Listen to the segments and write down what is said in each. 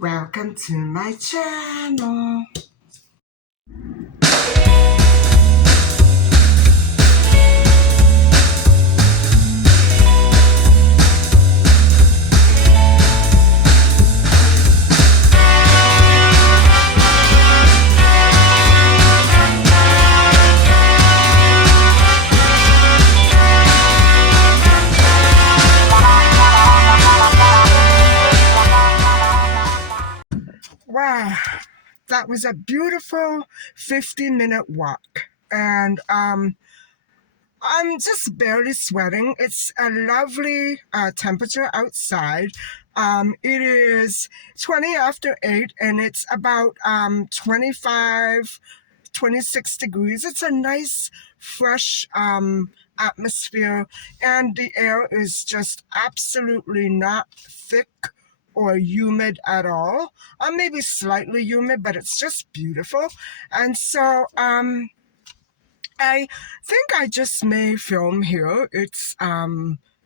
Welcome to my channel. Wow, that was a beautiful 50-minute walk. And I'm just barely sweating. It's a lovely temperature outside. It is 20 after 8 and it's about 25, 26 degrees. It's a nice, fresh atmosphere, and the air is just absolutely not thick or humid at all. Maybe slightly humid, but it's just beautiful. And so I think I just may film here. It's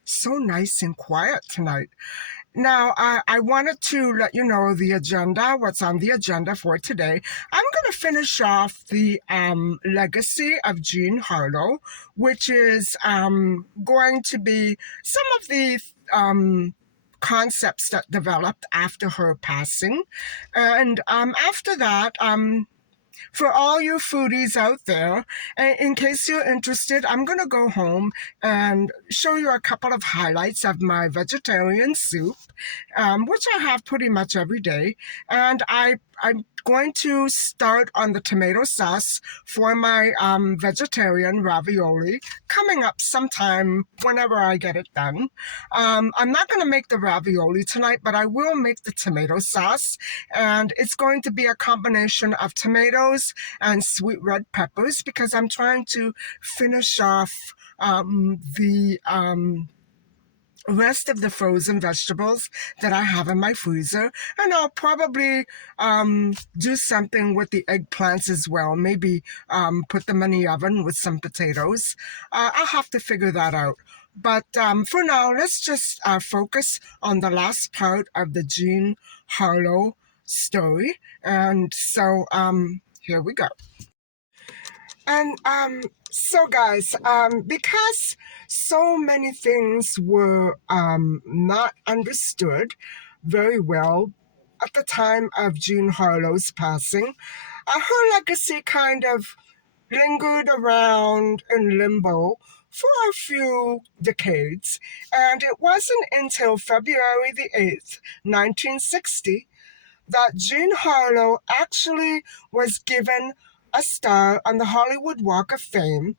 so nice and quiet tonight. Now, I wanted to let you know the agenda, what's on the agenda for today. I'm going to finish off the legacy of Jean Harlow, which is going to be some of the concepts that developed after her passing. And after that, for all you foodies out there, in case you're interested, I'm going to go home and show you a couple of highlights of my vegetarian soup, which I have pretty much every day. And I'm going to start on the tomato sauce for my vegetarian ravioli, coming up sometime whenever I get it done. I'm not going to make the ravioli tonight, but I will make the tomato sauce, and it's going to be a combination of tomatoes and sweet red peppers because I'm trying to finish off the rest of the frozen vegetables that I have in my freezer, and I'll probably do something with the eggplants as well. Maybe put them in the oven with some potatoes. I'll have to figure that out. But for now, let's just focus on the last part of the Jean Harlow story. And so here we go. And so guys, because so many things were not understood very well at the time of Jean Harlow's passing, her legacy kind of lingered around in limbo for a few decades, and it wasn't until February the 8th, 1960, that Jean Harlow actually was given a star on the Hollywood Walk of Fame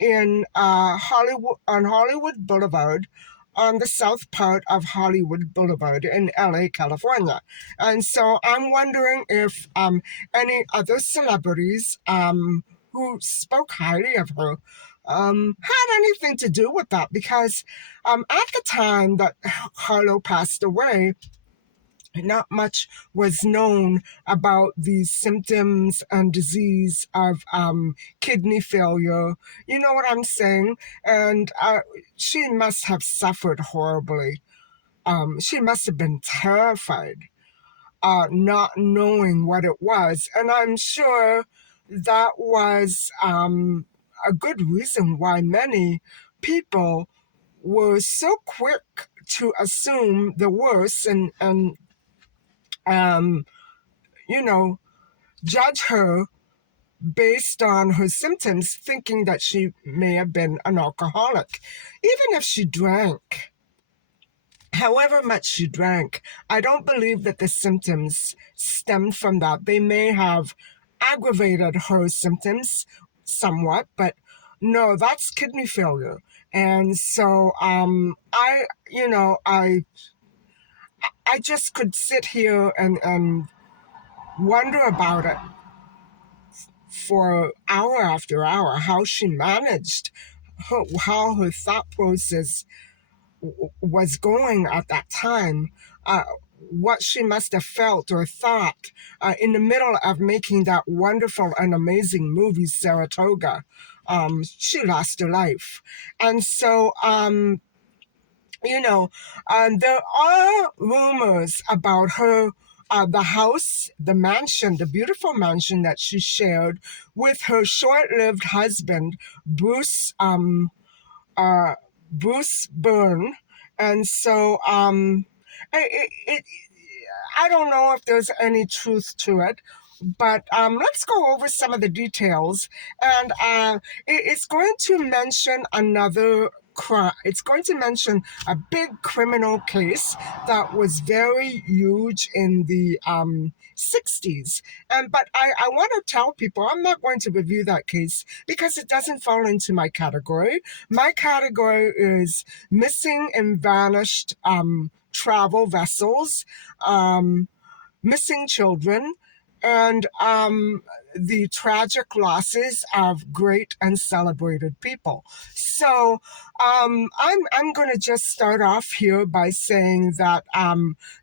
in Hollywood on Hollywood Boulevard, on the south part of Hollywood Boulevard in LA, California. And so I'm wondering if any other celebrities who spoke highly of her had anything to do with that, because at the time that Harlow passed away, not much was known about the symptoms and disease of kidney failure. You know what I'm saying? And she must have suffered horribly. She must have been terrified, not knowing what it was. And I'm sure that was a good reason why many people were so quick to assume the worst and um, you know, judge her based on her symptoms, thinking that she may have been an alcoholic. Even if she drank, however much she drank, I don't believe that the symptoms stemmed from that. They may have aggravated her symptoms somewhat, but no, that's kidney failure. And so I just could sit here and wonder about it for hour after hour, how she managed, how her thought process was going at that time, what she must have felt or thought in the middle of making that wonderful and amazing movie, Saratoga. She lost her life. And so, there are rumors about her, the house, the mansion, the beautiful mansion that she shared with her short-lived husband, Bruce, uh, Bruce Byrne. And so, I don't know if there's any truth to it, but let's go over some of the details. And it's going to mention another crime. It's going to mention a big criminal case that was very huge in the 60s. But I want to tell people I'm not going to review that case because it doesn't fall into my category. My category is missing and vanished travel vessels, um, missing children, and the tragic losses of great and celebrated people. So I'm going to just start off here by saying that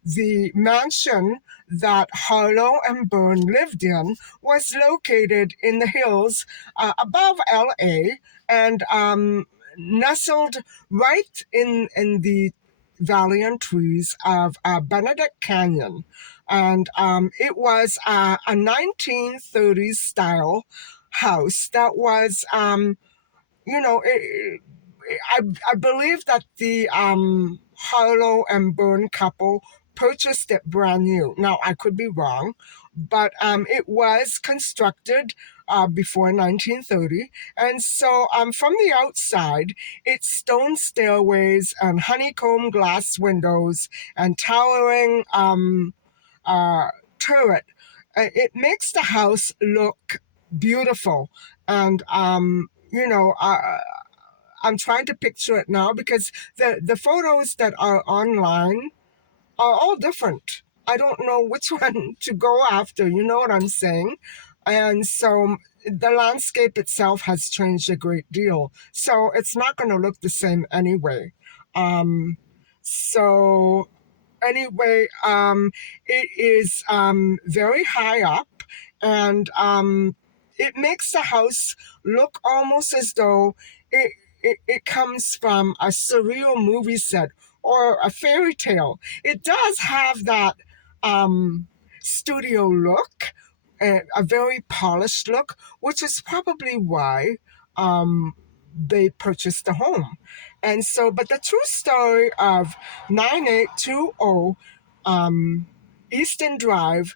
the mansion that Harlow and Byrne lived in was located in the hills above LA and nestled right in the valley and trees of Benedict Canyon. And it was a 1930s style house that was, I believe that the Harlow and Byrne couple purchased it brand new. Now, I could be wrong, but it was constructed before 1930. And so from the outside, it's stone stairways and honeycomb glass windows and towering uh, turret. It makes the house look beautiful. And, I'm trying to picture it now because the photos that are online are all different. I don't know which one to go after. You know what I'm saying? And so the landscape itself has changed a great deal. So it's not going to look the same anyway. Um, so anyway, it is very high up, and it makes the house look almost as though it comes from a surreal movie set or a fairy tale. It does have that studio look, a very polished look, which is probably why they purchased the home. And so, but the true story of 9820 Easton Drive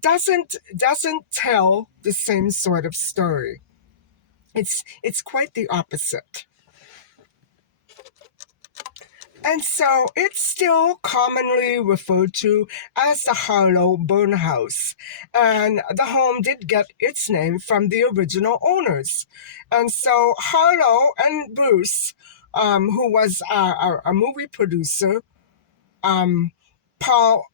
doesn't tell the same sort of story. It's quite the opposite. And so it's still commonly referred to as the Harlow Byrne House. And the home did get its name from the original owners. And so Harlow and Bruce, who was a movie producer, Paul,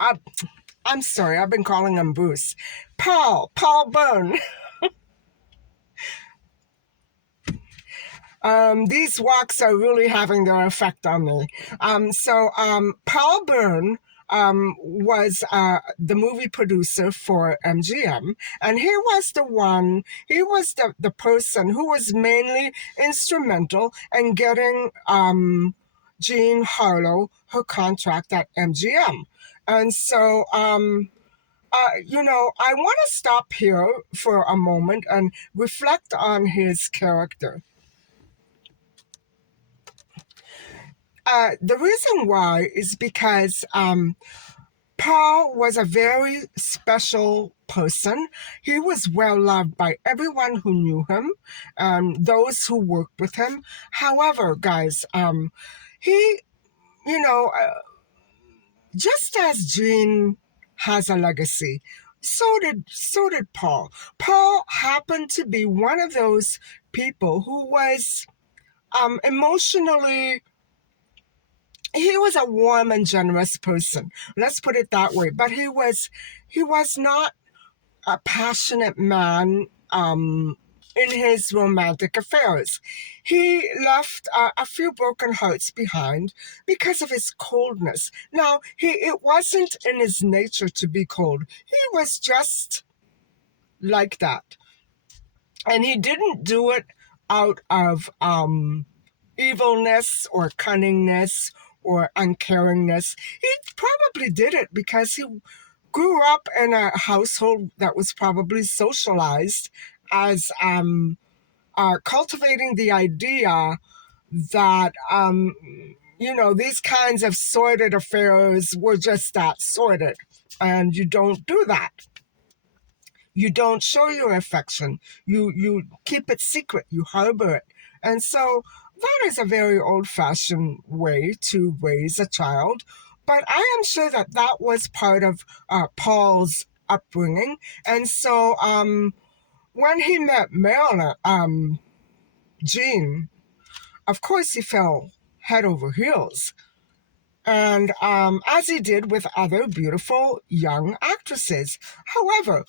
I'm sorry, I've been calling him Bruce. Paul Byrne. These walks are really having their effect on me. Paul Byrne was the movie producer for MGM, and he was the person who was mainly instrumental in getting Jean Harlow her contract at MGM. And so, I want to stop here for a moment and reflect on his character. The reason why is because Paul was a very special person. He was well loved by everyone who knew him, those who worked with him. However, guys, he, you know, just as Jean has a legacy, so did Paul. Paul happened to be one of those people who was emotionally, he was a warm and generous person. Let's put it that way. But he was not a passionate man in his romantic affairs. He left a few broken hearts behind because of his coldness. Now, it wasn't in his nature to be cold. He was just like that. And he didn't do it out of evilness or cunningness or uncaringness. He probably did it because he grew up in a household that was probably socialized as cultivating the idea that these kinds of sordid affairs were just that sordid, and you don't do that. You don't show your affection. You keep it secret. You harbor it. And so that is a very old-fashioned way to raise a child. But I am sure that that was part of Paul's upbringing. And so when he met Marilyn, Jean, of course he fell head over heels. And as he did with other beautiful young actresses. However,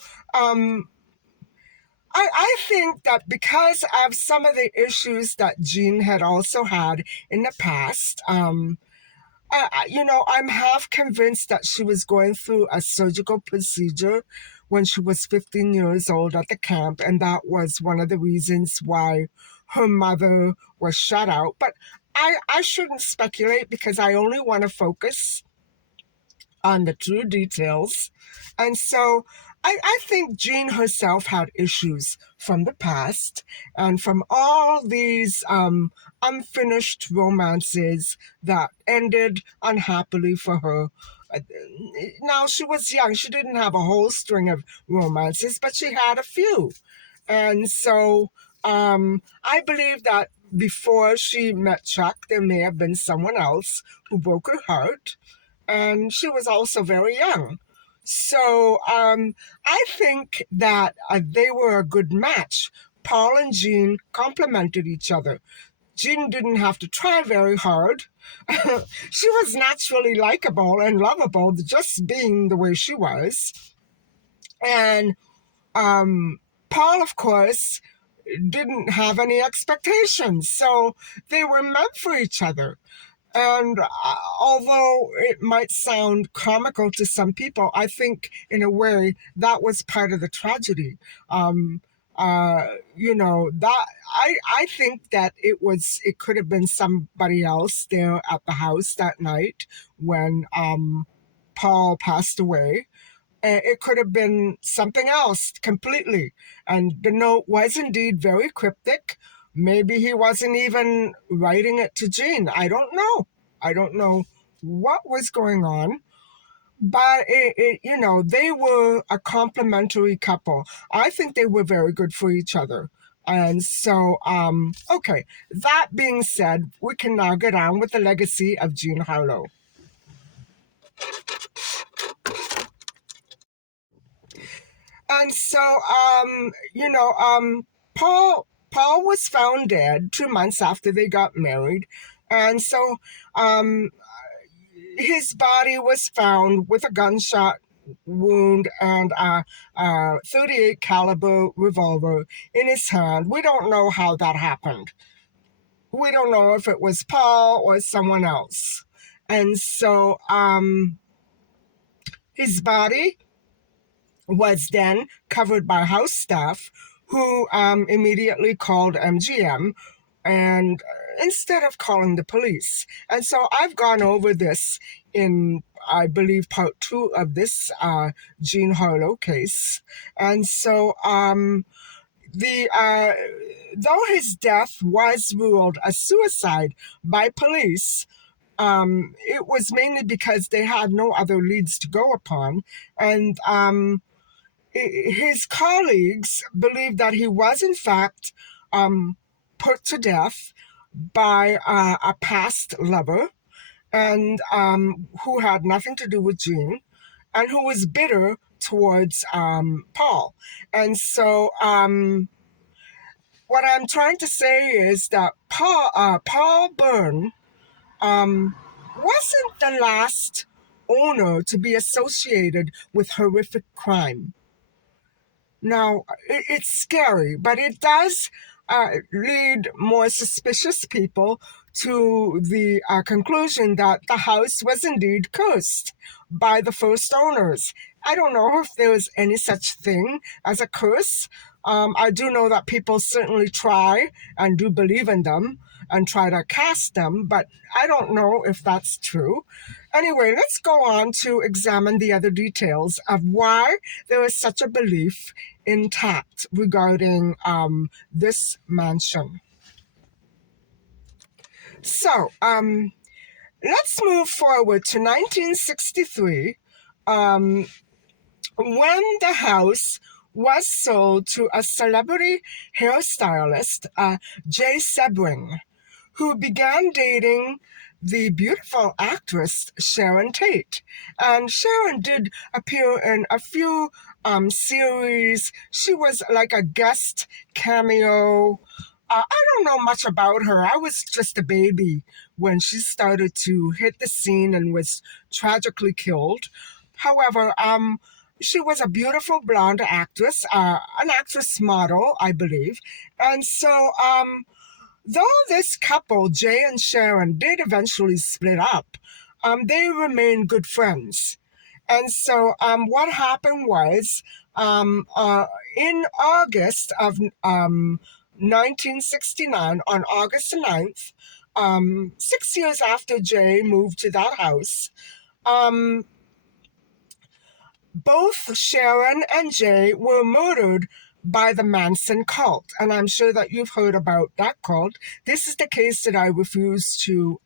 I think that because of some of the issues that Jean had also had in the past, I'm half convinced that she was going through a surgical procedure when she was 15 years old at the camp, and that was one of the reasons why her mother was shut out. But I shouldn't speculate because I only want to focus on the true details. And so I think Jean herself had issues from the past and from all these unfinished romances that ended unhappily for her. Uh, Now, she was young. She didn't have a whole string of romances, but she had a few. And so I believe that before she met Chuck, there may have been someone else who broke her heart, and she was also very young. So I think that they were a good match. Paul and Jean complemented each other. Jean didn't have to try very hard. She was naturally likable and lovable, just being the way she was. And Paul, of course, didn't have any expectations. So they were meant for each other. And although it might sound comical to some people, I think in a way that was part of the tragedy. Um, that I think that it could have been somebody else there at the house that night when Paul passed away. It could have been something else completely. And the note was indeed very cryptic. Maybe he wasn't even writing it to Jean. I don't know. I don't know what was going on. But they were a complementary couple. I think they were very good for each other. And so, okay. That being said, we can now get on with the legacy of Jean Harlow. And so, Paul was found dead 2 months after they got married, and so his body was found with a gunshot wound and a 38 caliber revolver in his hand. We don't know how that happened. We don't know if it was Paul or someone else, and so His body was then covered by house staff who immediately called MGM and instead of calling the police. And so I've gone over this in, I believe, part two of this Jean Harlow case. And so the though his death was ruled a suicide by police, it was mainly because they had no other leads to go upon, and his colleagues believed that he was in fact put to death by a past lover, and who had nothing to do with Jean, and who was bitter towards Paul. And so what I'm trying to say is that Paul Byrne wasn't the last owner to be associated with horrific crime. Now, it's scary, but it does lead more suspicious people to the conclusion that the house was indeed cursed by the first owners. I don't know if there was any such thing as a curse. I do know that people certainly try and do believe in them and try to cast them, but I don't know if that's true. Anyway, let's go on to examine the other details of why there is such a belief intact regarding this mansion. So, let's move forward to 1963, when the house was sold to a celebrity hairstylist, Jay Sebring, who began dating the beautiful actress Sharon Tate. And Sharon did appear in a few series. She was like a guest cameo. I don't know much about her. I was just a baby when she started to hit the scene and was tragically killed. However, she was a beautiful blonde actress, an actress model, I believe. And so, though this couple, Jay and Sharon, did eventually split up, they remained good friends. And so what happened was, in August of 1969, on August 9th, 6 years after Jay moved to that house, um, both Sharon and Jay were murdered by the Manson cult. And I'm sure that you've heard about that cult. This is the case that I refuse to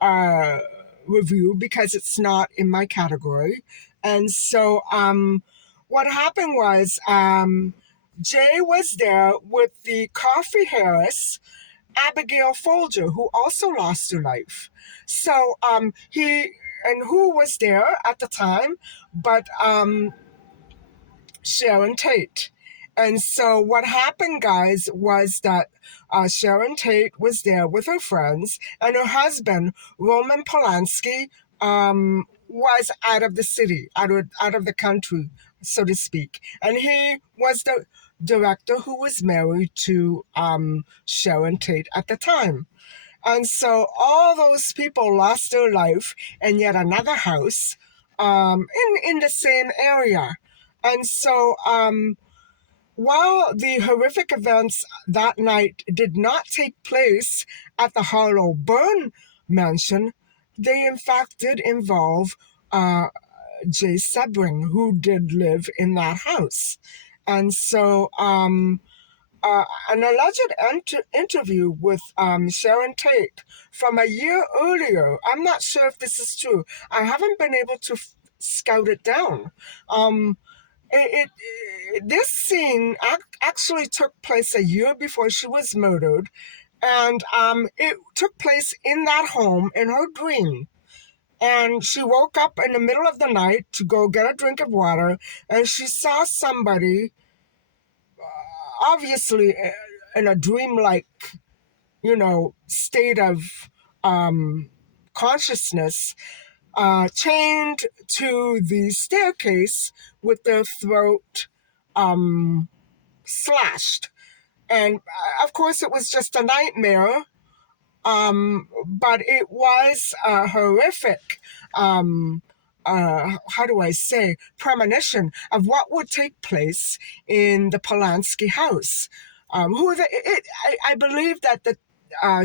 uh, review because it's not in my category. And so what happened was, Jay was there with the Coffee Harris Abigail Folger, who also lost her life. So he, and who was there at the time, but Sharon Tate. And so what happened, guys, was that Sharon Tate was there with her friends, and her husband, Roman Polanski, was out of the city, out of the country, so to speak. And he was the director who was married to Sharon Tate at the time. And so all those people lost their life in yet another house in the same area. And so while the horrific events that night did not take place at the Harlow Byrne mansion, they in fact did involve Jay Sebring, who did live in that house. And so an alleged interview with Sharon Tate from a year earlier. I'm not sure if this is true. I haven't been able to scout it down. Um, this scene actually took place a year before she was murdered, and it took place in that home in her dream. And she woke up in the middle of the night to go get a drink of water, and she saw somebody, obviously in a dreamlike, state of consciousness, chained to the staircase with their throat slashed. And of course, it was just a nightmare, but it was a horrific how do I say, premonition of what would take place in the Polanski house. I believe that the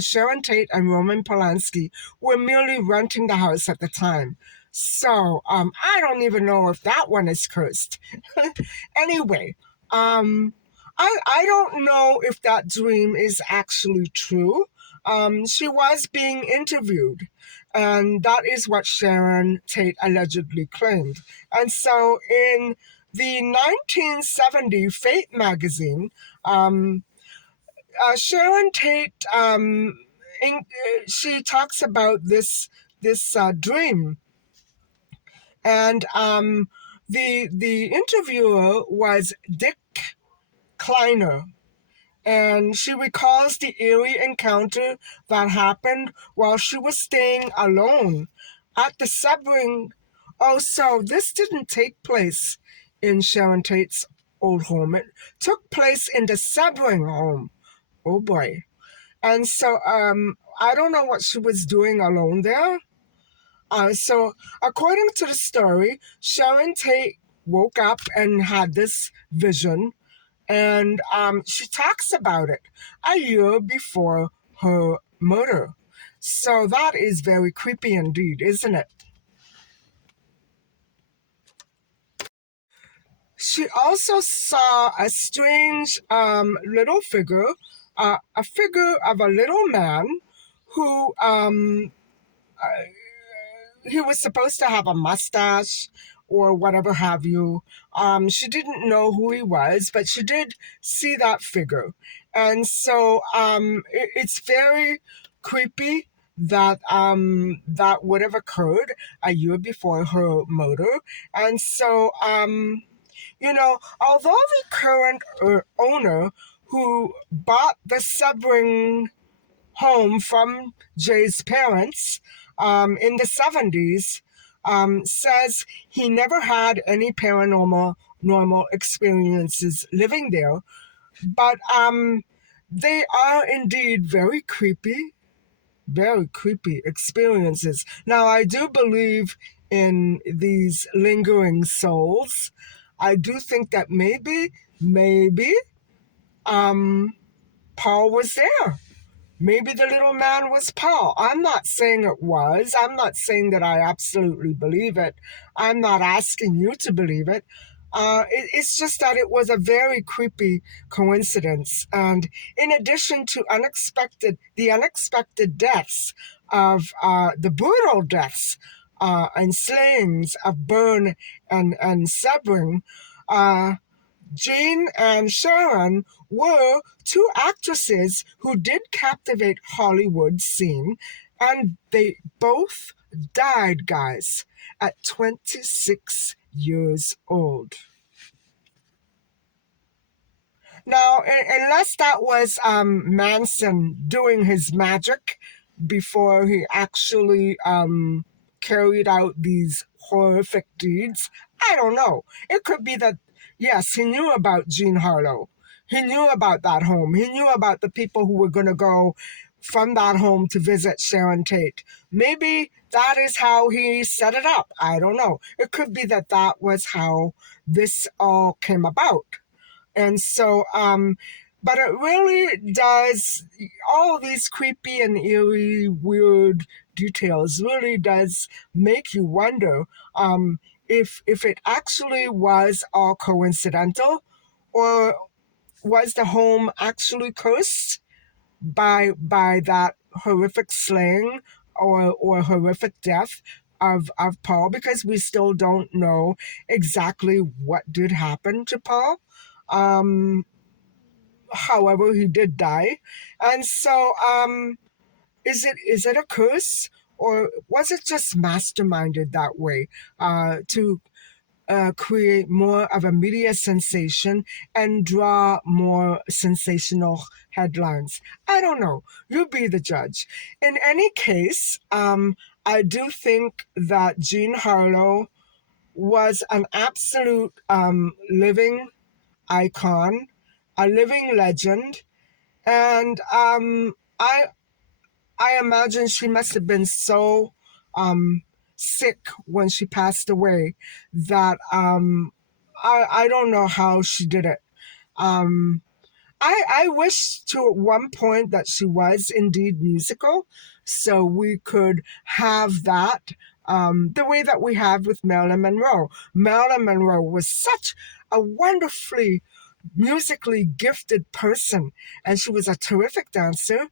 Sharon Tate and Roman Polanski were merely renting the house at the time. So I don't even know if that one is cursed. Anyway, I don't know if that dream is actually true. She was being interviewed, and that is what Sharon Tate allegedly claimed. And so in the 1970 Fate magazine, um, Sharon Tate, she talks about this dream, and the interviewer was Dick Kleiner, and she recalls the eerie encounter that happened while she was staying alone at the Sebring. Oh, so this didn't take place in Sharon Tate's old home. It took place in the Sebring home. Oh boy. And so I don't know what she was doing alone there. So according to the story, Sharon Tate woke up and had this vision, and she talks about it a year before her murder. So that is very creepy indeed, isn't it? She also saw a strange little figure, a figure of a little man who he was supposed to have a mustache or whatever have you. She didn't know who he was, but she did see that figure. And so it's very creepy that that would have occurred a year before her murder. And so although the current owner who bought the Sebring home from Jay's parents in the 70s, says he never had any paranormal normal experiences living there, but they are indeed very creepy experiences. Now, I do believe in these lingering souls. I do think that maybe Paul was there. Maybe the little man was Paul. I'm not saying it was. I'm not saying that I absolutely believe it. I'm not asking you to believe it. It's just that it was a very creepy coincidence. And in addition to the unexpected deaths of the brutal deaths and slayings of Byrne and Sebring, Jean and Sharon were two actresses who did captivate Hollywood scene, and they both died, guys, at 26 years old. Now, unless that was Manson doing his magic before he actually carried out these horrific deeds, I don't know. It could be that, yes, he knew about Jean Harlow. He knew about that home. He knew about the people who were going to go from that home to visit Sharon Tate. Maybe that is how he set it up. I don't know. It could be that that was how this all came about. And so, but it really does, all these creepy and eerie, weird details really does make you wonder if it actually was all coincidental, or was the home actually cursed by that horrific slaying or horrific death of Paul, because we still don't know exactly what did happen to Paul. Um, However, he did die. And so, is it a curse, or was it just masterminded that way to create more of a media sensation and draw more sensational headlines? I don't know. You be the judge. In any case, I do think that Jean Harlow was an absolute living icon, a living legend, and I imagine she must have been so sick when she passed away that I don't know how she did it. Um, I wish to at one point that she was indeed musical, so we could have that the way that we have with Marilyn Monroe. Marilyn Monroe was such a wonderfully musically gifted person, and she was a terrific dancer.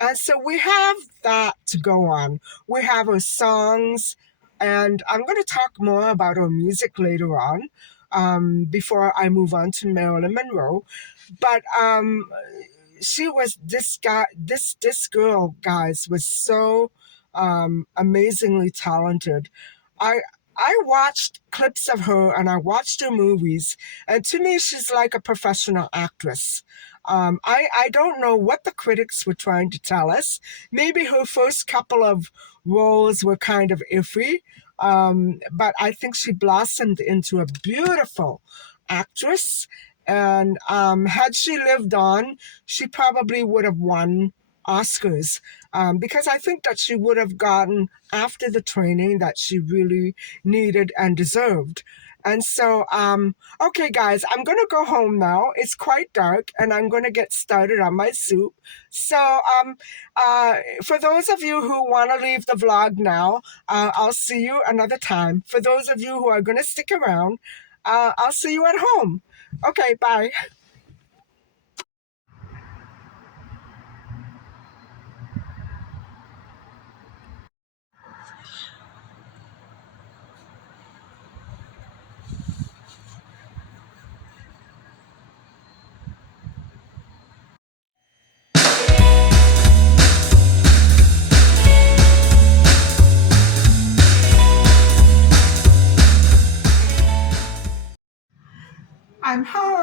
And so we have that to go on. We have her songs, and I'm going to talk more about her music later on before I move on to Marilyn Monroe. But she was this girl, guys, was so amazingly talented. I i watched clips of her and I watched her movies, and to me she's like a professional actress. I don't know what the critics were trying to tell us. Maybe her first couple of roles were kind of iffy, but I think she blossomed into a beautiful actress. And had she lived on, she probably would have won Oscars, because I think that she would have gotten after the training that she really needed and deserved. And so, okay, guys, I'm going to go home now. It's quite dark, and I'm going to get started on my soup. So, for those of you who want to leave the vlog now, I'll see you another time. For those of you who are going to stick around, I'll see you at home. Okay, bye. I'm home.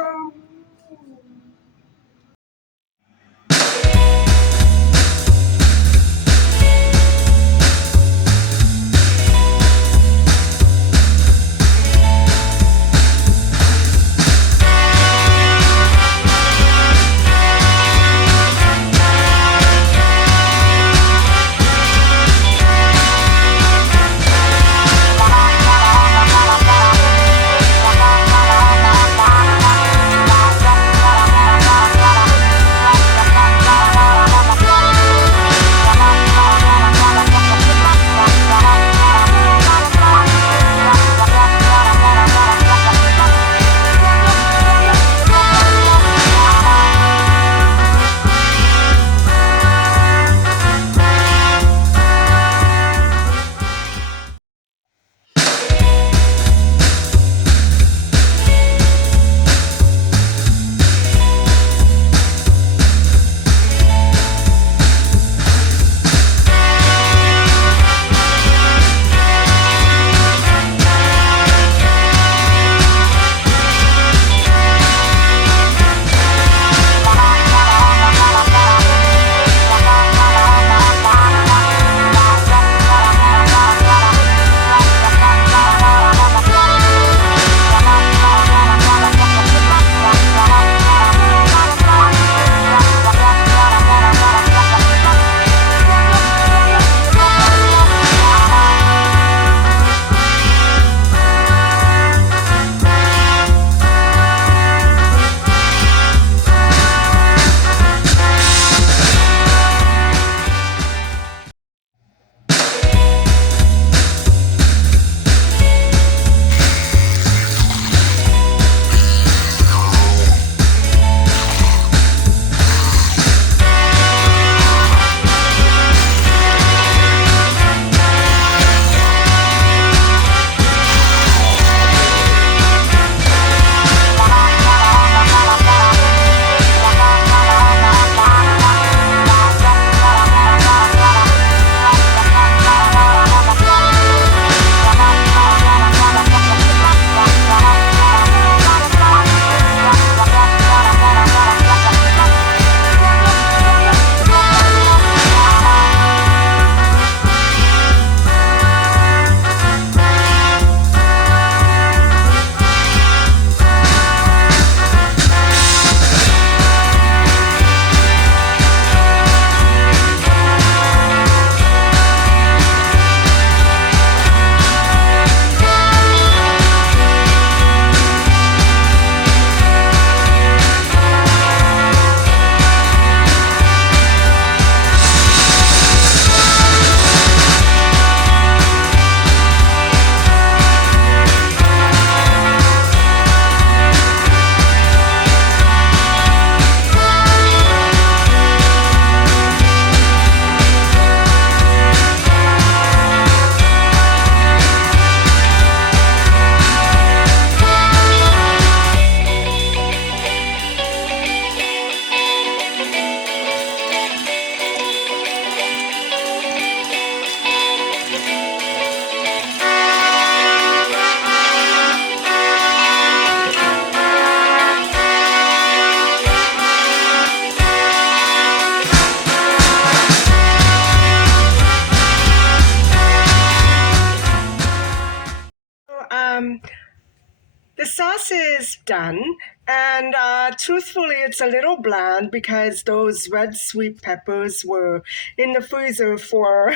The sauce is done, and truthfully, it's a little bland because those red sweet peppers were in the freezer for.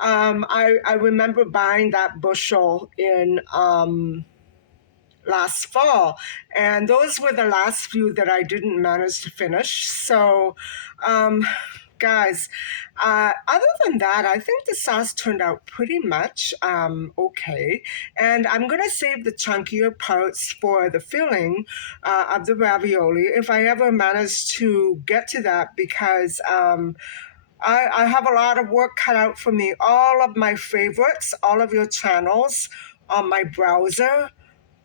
I remember buying that bushel in last fall, and those were the last few that I didn't manage to finish. So, um, guys, other than that, I think the sauce turned out pretty much okay. And I'm gonna save the chunkier parts for the filling of the ravioli if I ever manage to get to that, because I have a lot of work cut out for me. All of my favorites, all of your channels on my browser,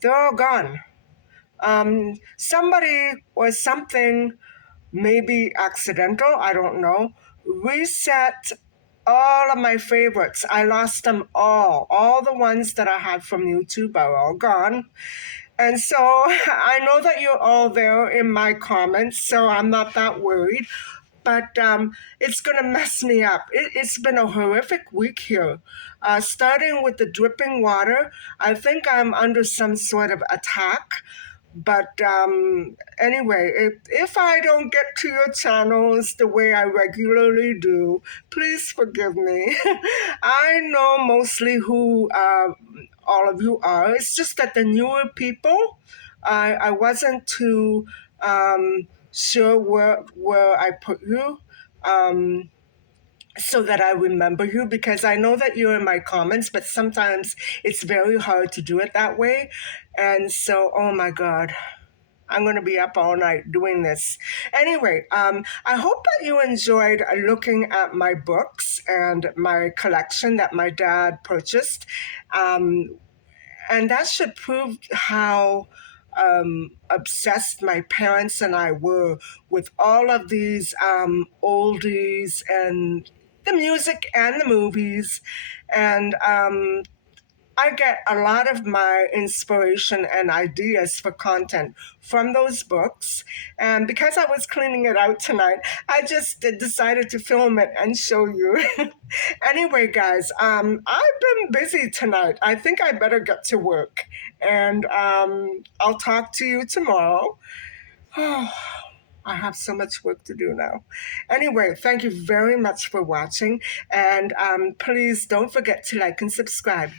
they're all gone. Somebody or something, maybe accidental, I don't know, reset all of my favorites. I lost them all. All the ones that I had from YouTube are all gone. And so I know that you're all there in my comments, so I'm not that worried. But it's going to mess me up. It's been a horrific week here. Starting with the dripping water, I think I'm under some sort of attack. But anyway, if I don't get to your channels the way I regularly do, please forgive me. I know mostly who all of you are. It's just that the newer people, I wasn't too sure where I put you. So that I remember you, because I know that you're in my comments, but sometimes it's very hard to do it that way. And so, oh my God, I'm going to be up all night doing this. Anyway, I hope that you enjoyed looking at my books and my collection that my dad purchased. And that should prove how obsessed my parents and I were with all of these oldies and the music and the movies. And I get a lot of my inspiration and ideas for content from those books. And because I was cleaning it out tonight, I just decided to film it and show you. Anyway, guys, I've been busy tonight. I think I better get to work. And I'll talk to you tomorrow. I have so much work to do now. Anyway, thank you very much for watching. And please don't forget to like and subscribe.